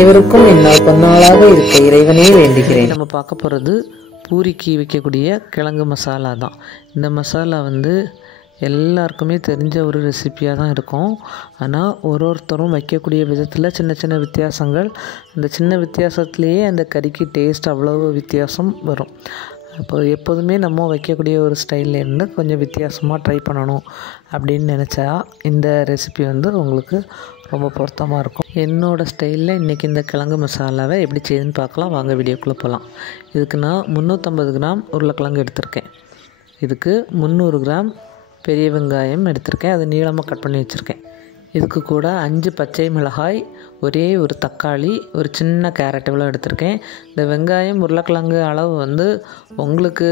அனைவருக்கும் என்னால் பொன்னாளாக இருக்க இறைவனே வேண்டுகிறேன். நம்ம பார்க்க போகிறது பூரிக்கு வைக்கக்கூடிய கிழங்கு மசாலா தான். இந்த மசாலா எல்லாருக்குமே தெரிஞ்ச ஒரு ரெசிப்பியாக தான் இருக்கும். ஆனால் ஒருத்தரும் வைக்கக்கூடிய விதத்தில் சின்ன சின்ன வித்தியாசங்கள், அந்த சின்ன வித்தியாசத்துலேயே அந்த கறிக்கு டேஸ்ட் அவ்வளோ வித்தியாசம் வரும். அப்போ எப்போதுமே நம்ம வைக்கக்கூடிய ஒரு ஸ்டைல்லேருந்து கொஞ்சம் வித்தியாசமாக ட்ரை பண்ணணும் அப்படின்னு நினச்சா இந்த ரெசிபி உங்களுக்கு ரொம்ப பொருத்தமாக இருக்கும். என்னோடய ஸ்டைலில் இன்றைக்கி இந்த கிழங்கு மசாலாவை எப்படி செய்யுதுன்னு பார்க்கலாம். வாங்க வீடியோக்குள்ளே போகலாம். இதுக்கு நான் 350 கிராம் உருளைக்கிழங்கு எடுத்திருக்கேன். இதுக்கு 300 கிராம் பெரிய வெங்காயம் எடுத்திருக்கேன், அதை நீளமாக கட் பண்ணி வச்சுருக்கேன். இதுக்கு கூட 5 பச்சை மிளகாய், ஒரே ஒரு தக்காளி, ஒரு சின்ன கேரட் இவ்வளோ எடுத்திருக்கேன். இந்த வெங்காயம் உருளைக்கிழங்கு அளவு உங்களுக்கு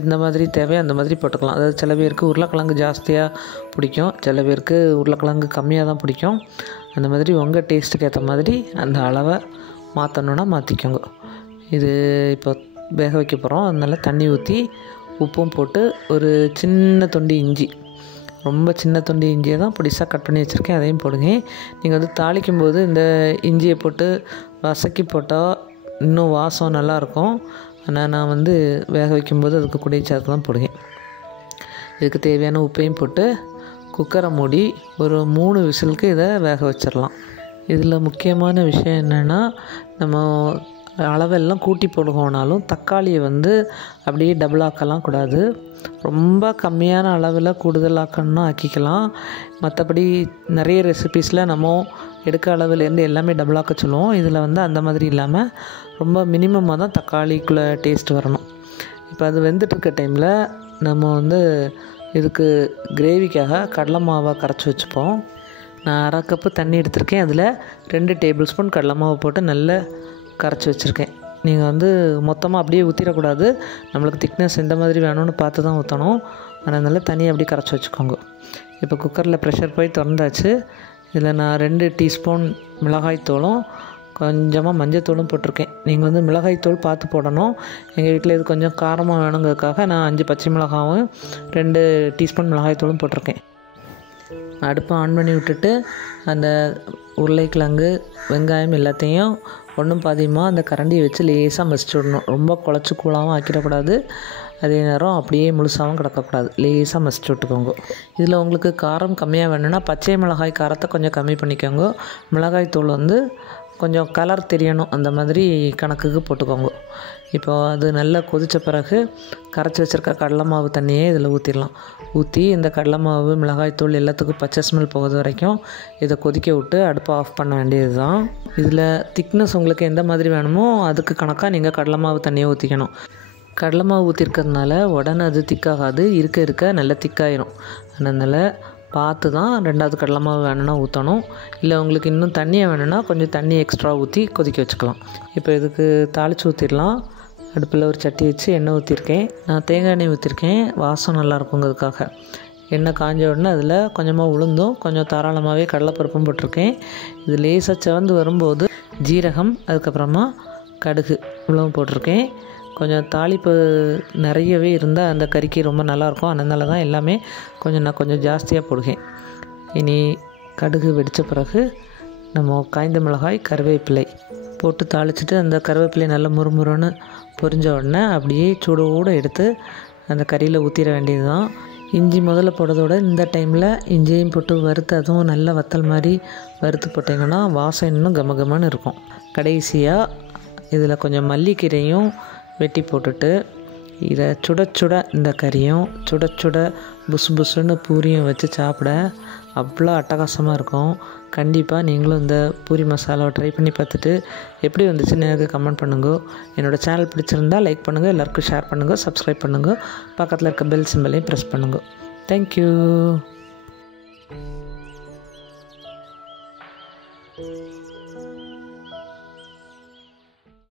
எந்த மாதிரி தேவையோ அந்த மாதிரி போட்டுக்கலாம். அதாவது சில பேருக்கு உருளைக்கிழங்கு ஜாஸ்தியாக பிடிக்கும், சில பேருக்கு உருளைக்கிழங்கு கம்மியாக தான் பிடிக்கும். அந்த மாதிரி உங்கள் டேஸ்ட்டுக்கு ஏற்ற மாதிரி அந்த அளவை மாற்றணுன்னா மாற்றிக்கோங்க. இது இப்போ வேக வைக்க போகிறோம். அதனால் தண்ணி ஊற்றி உப்பும் போட்டு ஒரு சின்ன துண்டு இஞ்சி, ரொம்ப சின்ன துண்டு இஞ்சியை தான் பொடிசாக கட் பண்ணி வச்சுருக்கேன், அதையும் போடுங்க. நீங்கள் தாளிக்கும் போது இந்த இஞ்சியை போட்டு வசக்கி போட்டால் இன்னும் வாசம் நல்லாயிருக்கும். ஆனால் நான் வேக வைக்கும்போது அதுக்கு கூட சேர்த்து தான் போடுவேன். இதுக்கு தேவையான உப்பையும் போட்டு குக்கரை மூடி ஒரு 3 விசிலுக்கு இதை வேக வச்சிடலாம். இதில் முக்கியமான விஷயம் என்னென்னா, நம்ம அளவெல்லாம் கூட்டி போடுவோனாலும் தக்காளியை அப்படியே டபுள் ஆக்கலாம் கூடாது. ரொம்ப கம்மியான அளவில் கூடுதலாக்கணும்னா ஆக்கிக்கலாம். மற்றபடி நிறைய ரெசிபீஸில் நம்ம எடுக்க அளவுலேருந்து எல்லாமே டபுள் ஆக்க சொல்லுவோம். இதில் அந்த மாதிரி இல்லாமல் ரொம்ப மினிமமாக தான் தக்காளிக்குள்ளே டேஸ்ட் வரணும். இப்போ அது வெந்துட்டுருக்க டைமில் நம்ம இதுக்கு கிரேவிக்காக கடலை மாவை கரைச்சி வச்சுப்போம். நான் 1/2 கப்பு தண்ணி எடுத்திருக்கேன். அதில் 2 டேபிள் ஸ்பூன் கடலை மாவை போட்டு நல்லா கரைச்சி வச்சுருக்கேன். நீங்கள் மொத்தமாக அப்படியே ஊற்றிடக்கூடாது. நம்மளுக்கு திக்னஸ் எந்த மாதிரி வேணும்னு பார்த்து தான் ஊற்றணும். அதனால் தண்ணியை அப்படியே கரைச்சி வச்சுக்கோங்க. இப்போ குக்கரில் ப்ரெஷர் போய் திறந்தாச்சு. இதில் நான் 2 டீஸ்பூன் மிளகாய்த்தூளும் கொஞ்சமாக மஞ்சத்தூளும் போட்டிருக்கேன். நீங்கள் மிளகாய்த்தூள் பார்த்து போடணும். எங்கள் வீட்டில் இது கொஞ்சம் காரமாக வேணுங்கிறதுக்காக நான் 5 பச்சை மிளகாவும் 2 டீஸ்பூன் மிளகாய்த்தூளும் போட்டிருக்கேன். அடுப்பை ஆன் பண்ணி விட்டுட்டு அந்த உருளைக்கிழங்கு வெங்காயம் எல்லாத்தையும் ஒன்றும் பாதியமாக அந்த கரண்டியை வச்சு லேசாக மசிச்சு விடணும். ரொம்ப குழச்சி கூழாகவும் ஆக்கிடக்கூடாது, அதே நேரம் அப்படியே முழுசாகவும் கிடக்கக்கூடாது. லேசாக மசிச்சு விட்டுக்கோங்க. இதில் உங்களுக்கு காரம் கம்மியாக வேணும்னா பச்சை மிளகாய் காரத்தை கொஞ்சம் கம்மி பண்ணிக்கோங்க. மிளகாய் தூள் கொஞ்சம் கலர் தெரியணும், அந்த மாதிரி கணக்குக்கு போட்டுக்கோங்க. இப்போ அது நல்லா கொதித்த பிறகு கரைச்சி வச்சுருக்க கடலை மாவு தண்ணியே இதில் ஊற்றிடலாம். ஊற்றி இந்த கடலை மாவு மிளகாய்த்தூள் எல்லாத்துக்கும் பச்சை ஸ்மெல் போகிறது வரைக்கும் இதை கொதிக்க விட்டு அடுப்பை ஆஃப் பண்ண வேண்டியது தான். இதில் திக்னஸ் உங்களுக்கு எந்த மாதிரி வேணுமோ அதுக்கு கணக்காக நீங்கள் கடலை மாவு தண்ணியை ஊற்றிக்கணும். கடலை மாவு ஊற்றிருக்கிறதுனால உடனே அது திக்காகாது, இருக்க நல்லா திக்காயிரும். அதனால் பார்த்து தான் 2வது கடலை மாவு வேணும்னா ஊற்றணும். இல்லை உங்களுக்கு இன்னும் தண்ணியாக வேணும்னா கொஞ்சம் தண்ணி எக்ஸ்ட்ரா ஊற்றி கொதிக்க வச்சுக்கலாம். இப்போ இதுக்கு தாளித்து ஊற்றிடலாம். அடுப்பில் ஒரு சட்டி வச்சு எண்ணெய் ஊற்றிருக்கேன். நான் தேங்காய் எண்ணெய் ஊற்றிருக்கேன், வாசம் நல்லாயிருக்குங்கிறதுக்காக. எண்ணெய் காஞ்ச உடனே அதில் கொஞ்சமாக உளுந்தும் கொஞ்சம் தாராளமாகவே கடலைப்பருப்பும் போட்டிருக்கேன். இது லேசாக செவந்து வரும்போது ஜீரகம், அதுக்கப்புறமா கடுகு இவ்வளவும் போட்டிருக்கேன். கொஞ்சம் தாளிப்பு நிறையவே இருந்தால் அந்த கறிக்கு ரொம்ப நல்லாயிருக்கும். அதனால தான் எல்லாமே நான் கொஞ்சம் ஜாஸ்தியாக போடுவேன். இனி கடுகு வெடித்த பிறகு நம்ம காய்ந்த மிளகாய், கருவேப்பிலை போட்டு தாளிச்சிட்டு அந்த கருவேப்பிலை நல்லா முறுமுறுன்னு பொரிஞ்ச உடனே அப்படியே சூடோடு எடுத்து அந்த கறியில் ஊற்றிட வேண்டியது தான். இஞ்சி முதல்ல போடுறதோட இந்த டைமில் இஞ்சியையும் போட்டு வறுத்து, அதுவும் நல்ல வத்தல் மாதிரி வறுத்து போட்டிங்கன்னா வாசம் இன்னும் கமகமன்னு இருக்கும். கடைசியாக இதில் கொஞ்சம் மல்லிக்கீரையும் வெட்டி போட்டுட்டு இதை சுட இந்த கறியும் சுட புசு புசுன்னு பூரியும் வச்சு சாப்பிட அவ்வளோ அட்டகாசமாக இருக்கும். கண்டிப்பாக நீங்களும் இந்த பூரி மசாலாவை ட்ரை பண்ணி பார்த்துட்டு எப்படி வந்துச்சுன்னு எனக்கு கமெண்ட் பண்ணுங்க. என்னோடய சேனல் பிடிச்சிருந்தால் லைக் பண்ணுங்கள், எல்லாருக்கும் ஷேர் பண்ணுங்கள், சப்ஸ்கிரைப் பண்ணுங்கள், பக்கத்தில் இருக்க பெல் சிம்பலையும் ப்ரெஸ் பண்ணுங்கள். தேங்க்யூ.